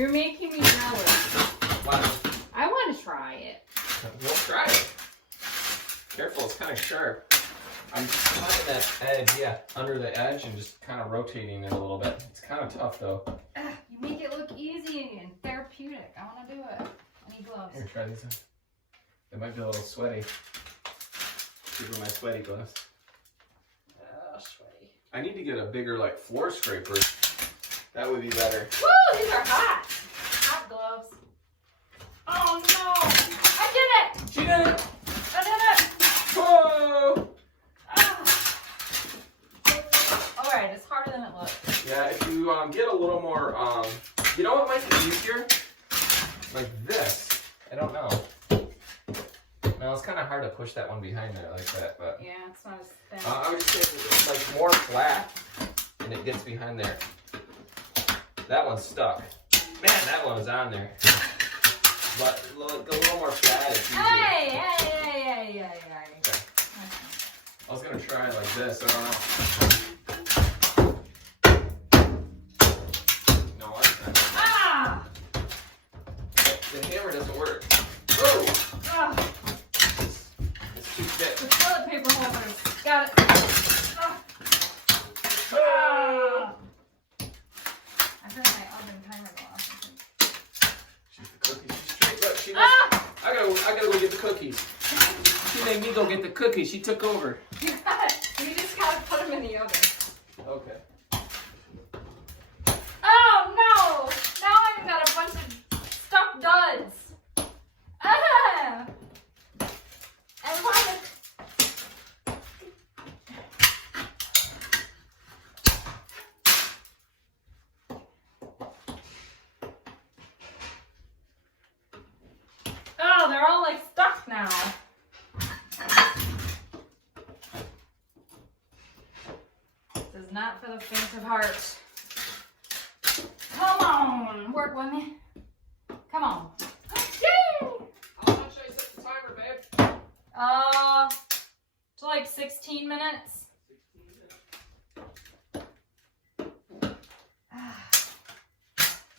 You're making me jealous. What? I want to try it. We'll try it. Careful, it's kind of sharp. I'm having that edge, yeah, under the edge and just kind of rotating it a little bit. It's kind of tough though. You make it look easy and therapeutic. I want to do it. I need gloves. Here, try these on. They might be a little sweaty. These are my sweaty gloves. Sweaty. I need to get a bigger, like, floor scraper. That would be better. Woo! These are hot. Hot gloves. Oh no! I did it! She did it! I did it! Whoa! Alright, it's harder than it looks. Yeah, if you get a little more, you know what might be easier? Like this. I don't know. No, it's kind of hard to push that one behind there like that, but... Yeah, it's not as thin. I would just say it's like more flat, and it gets behind there. That one's stuck. Man, that one was on there. But look, a little more flat, it's easier. Hey! Okay. I was gonna try it like this, I don't know. No, that's not. Ah! The hammer doesn't work. Oh! Ah! It's too thick. The toilet paper holders. Got it. Ah! Ah! I heard my oven timer go off. She's the cookies. She's straight. Look, she was, Ah! I gotta go get the cookies. She made me go get the cookies. She took over. You got it. You just gotta put them in the oven. Okay. Oh no! Now I've got a bunch of stuck duds. Ah! I want it. Oh, they're all like stuck now. This is not for the faint of heart. Come on, work with me. Come on. Yay! How much should I set the timer, babe? To like 16 minutes. 16 minutes.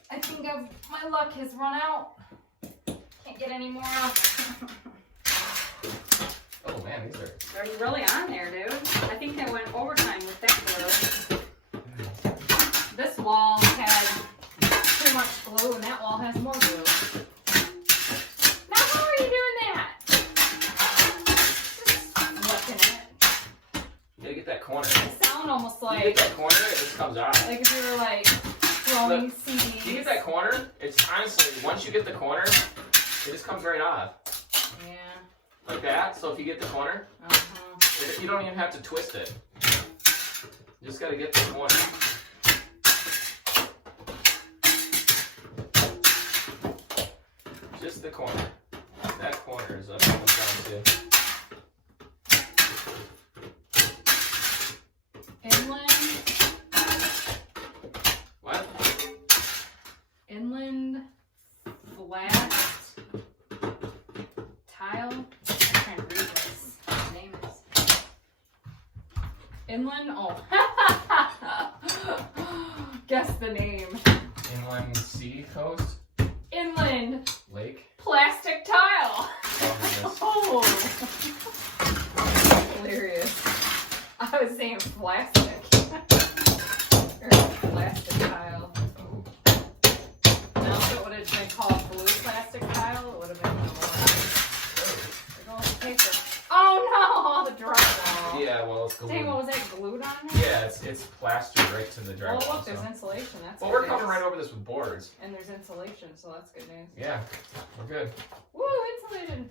I think my luck has run out. Can't get any more off. Oh man, these are... They're really on there, dude. I think they went overtime with that glue. This wall had too much glue, and that wall has more glue. Now, how are you doing that? Just looking at it. You gotta get that corner. It sound almost You like get that corner, it just comes out. if you were like throwing Look, CDs. You get that corner, it's honestly, once you get the corner, it just comes right off. Yeah. Like that, so if you get the corner, you don't even have to twist it. You just gotta get the corner. Just the corner. That corner is up and down too. Inland. What? Inland flat tile. I can't read this. The name is Inland. Oh. Guess the name. Inland sea coast? Inland Lake? plastic tile. Oh, Oh. Hilarious. I was saying plastic. Or plastic tile. oh. Now, if it would have been called blue plastic tile, it would have been more. They're going to paper. Oh no! All the drywall. Yeah, well, it's glued. Dang, what was that glued on there? Yeah, it's plastered right to the drywall. Oh, look, there's so. insulation. That's Well, good we're coming news. right over this with boards. And there's insulation, so that's good news. Yeah, we're good. Woo, insulated.